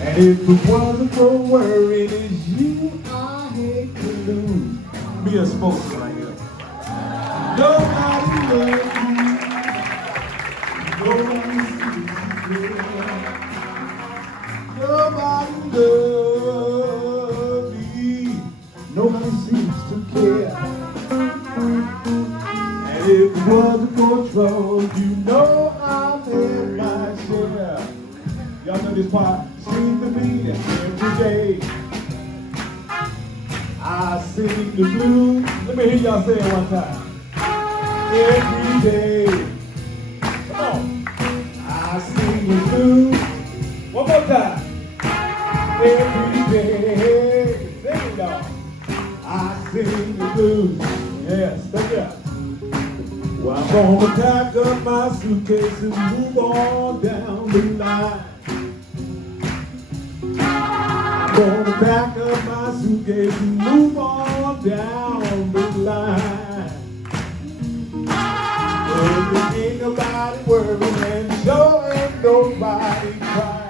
And if it wasn't for worrying, it's you I hate to lose. Be a spokesman right here. Nobody loves you. Nobody sees you. Nobody loves me. Nobody seems to care. And if it wasn't for trouble, you know I've had my share. Y'all know this part? Seems to be every day. I sing the blues. Let me hear y'all say it one time. Every day. Come on. I sing the blues. One more time. Every day. Sing it, y'all. I sing the blues. Yes, take it out. Well, I'm gonna pack up my suitcase and move on down the line. I'm gonna pack up my suitcase and move on down the line. Well, ain't nobody worrying and sure ain't nobody crying.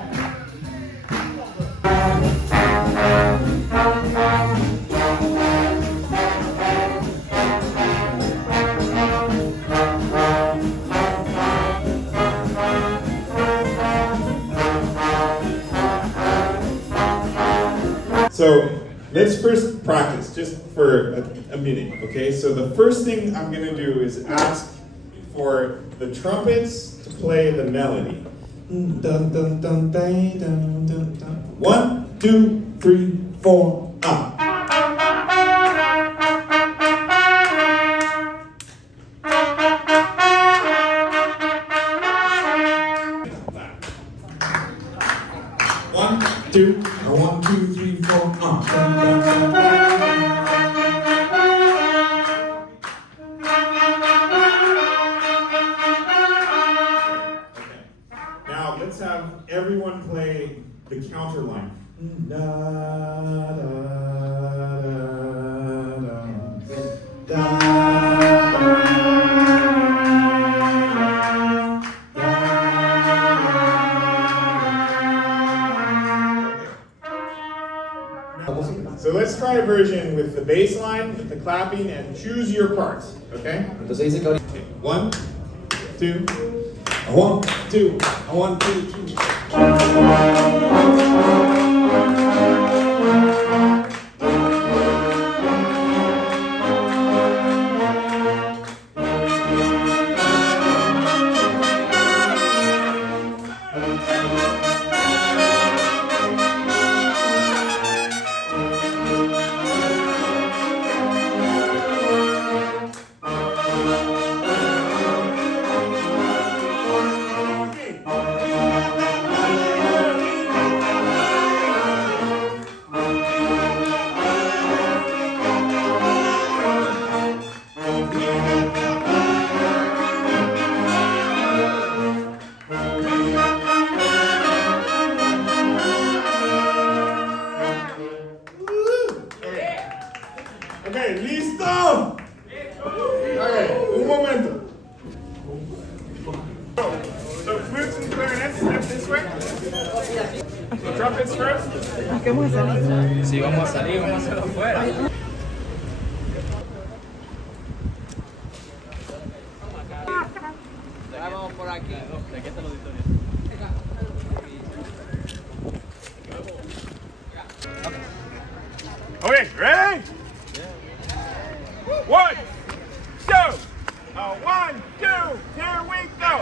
So let's first practice, just for a minute, okay? So the first thing I'm gonna do is ask for the trumpets to play the melody. Dun, dun, dun, dun, dun, dun, dun. 1, 2, 3, 4, up. One, two, 1, 2, 3, 4, up. Now let's have everyone play the counter line. Da, da, da, da, da. So let's try a version with the bass line, with the clapping, and choose your parts, okay? Entonces dice que 1, 2, 1, 2, 1, 2, 3. Okay, listo. Okay, un momento. So flutes and clarinets, step this way. The trumpets first. ¿Qué vamos a salir? si vamos a salir, vamos a hacerlo afuera. Vamos por aquí. Aquí está el auditorio. Okay, ready? 1, 2. 1, 2. Here we go.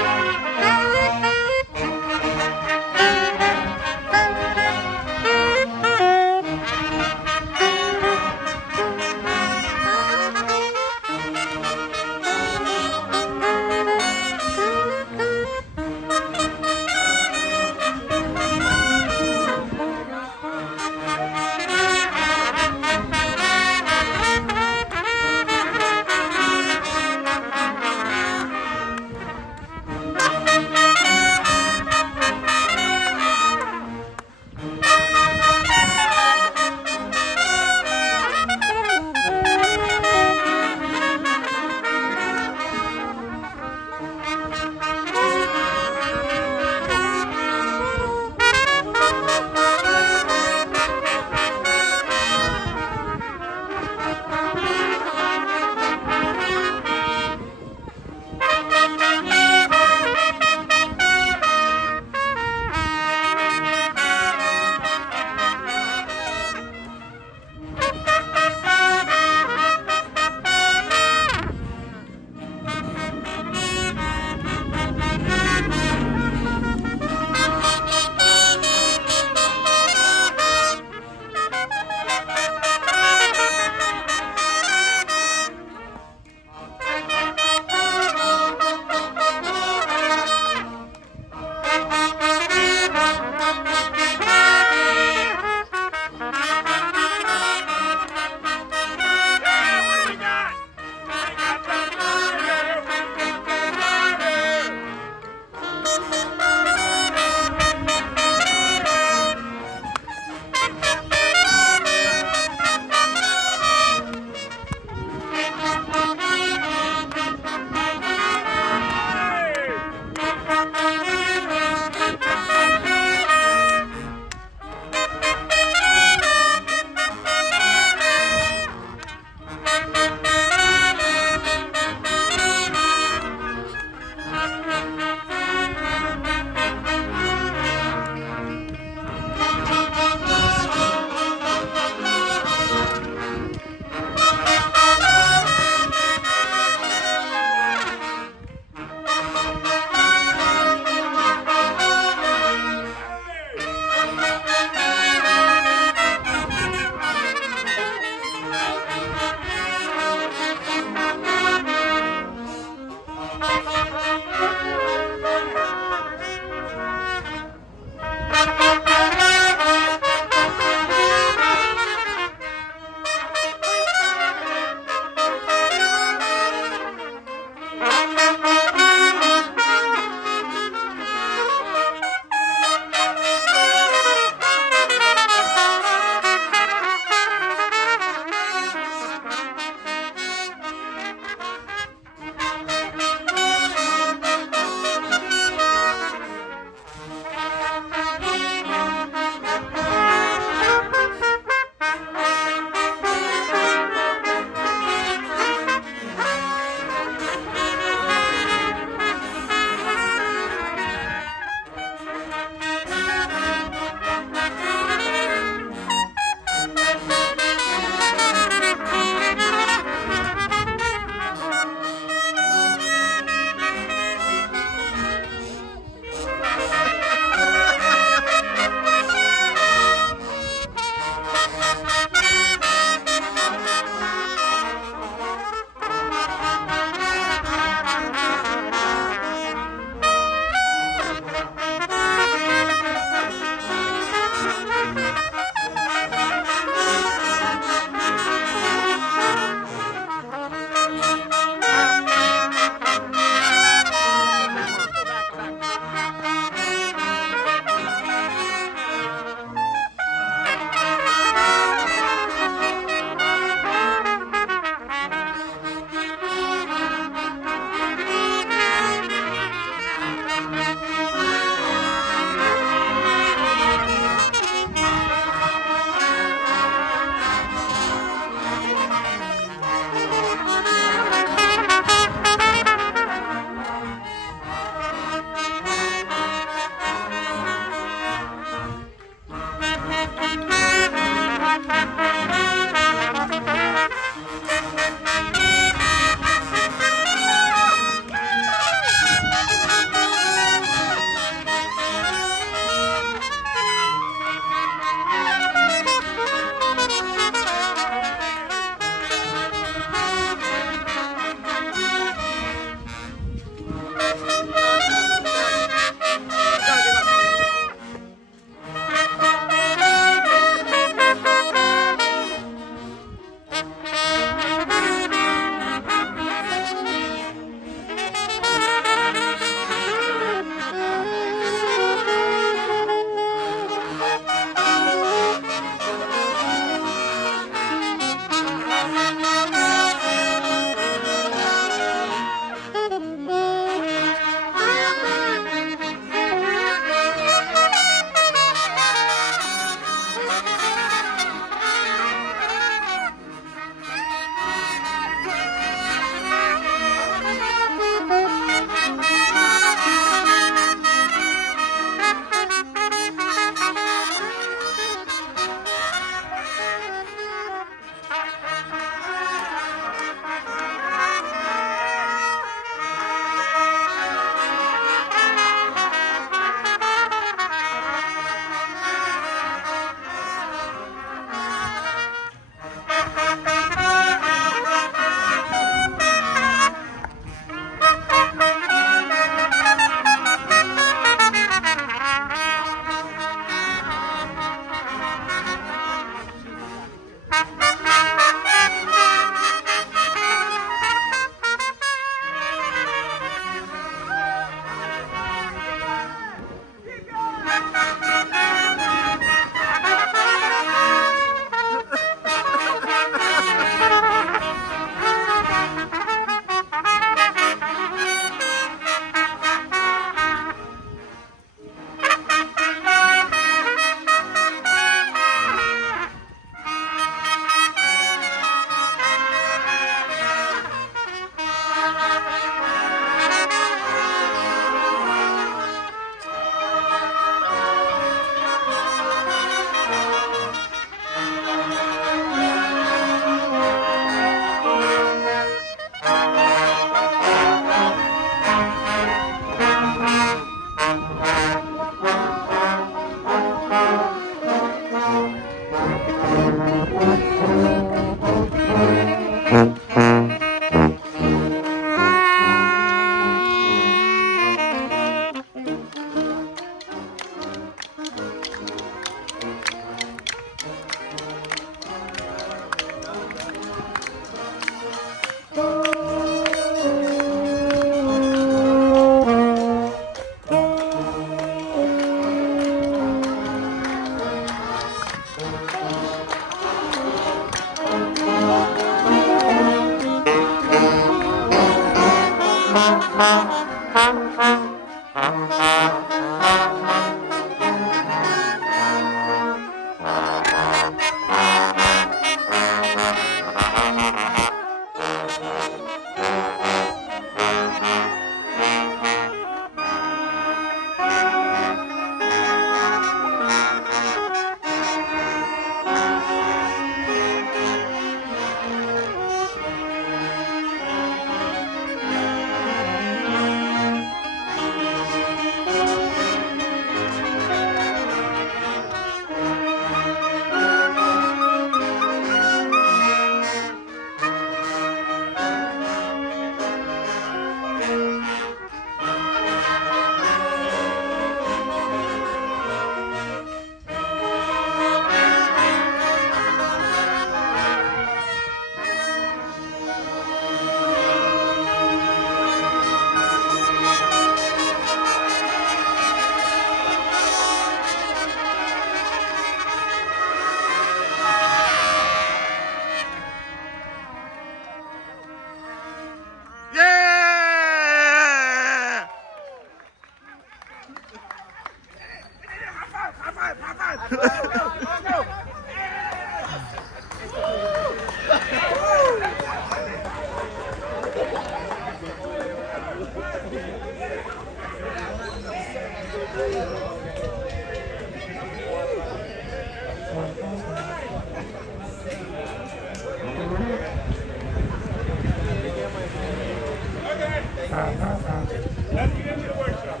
Let's get into the workshop.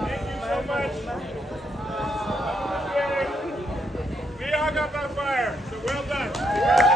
Thank you so much. Okay. We all got on fire, so well done.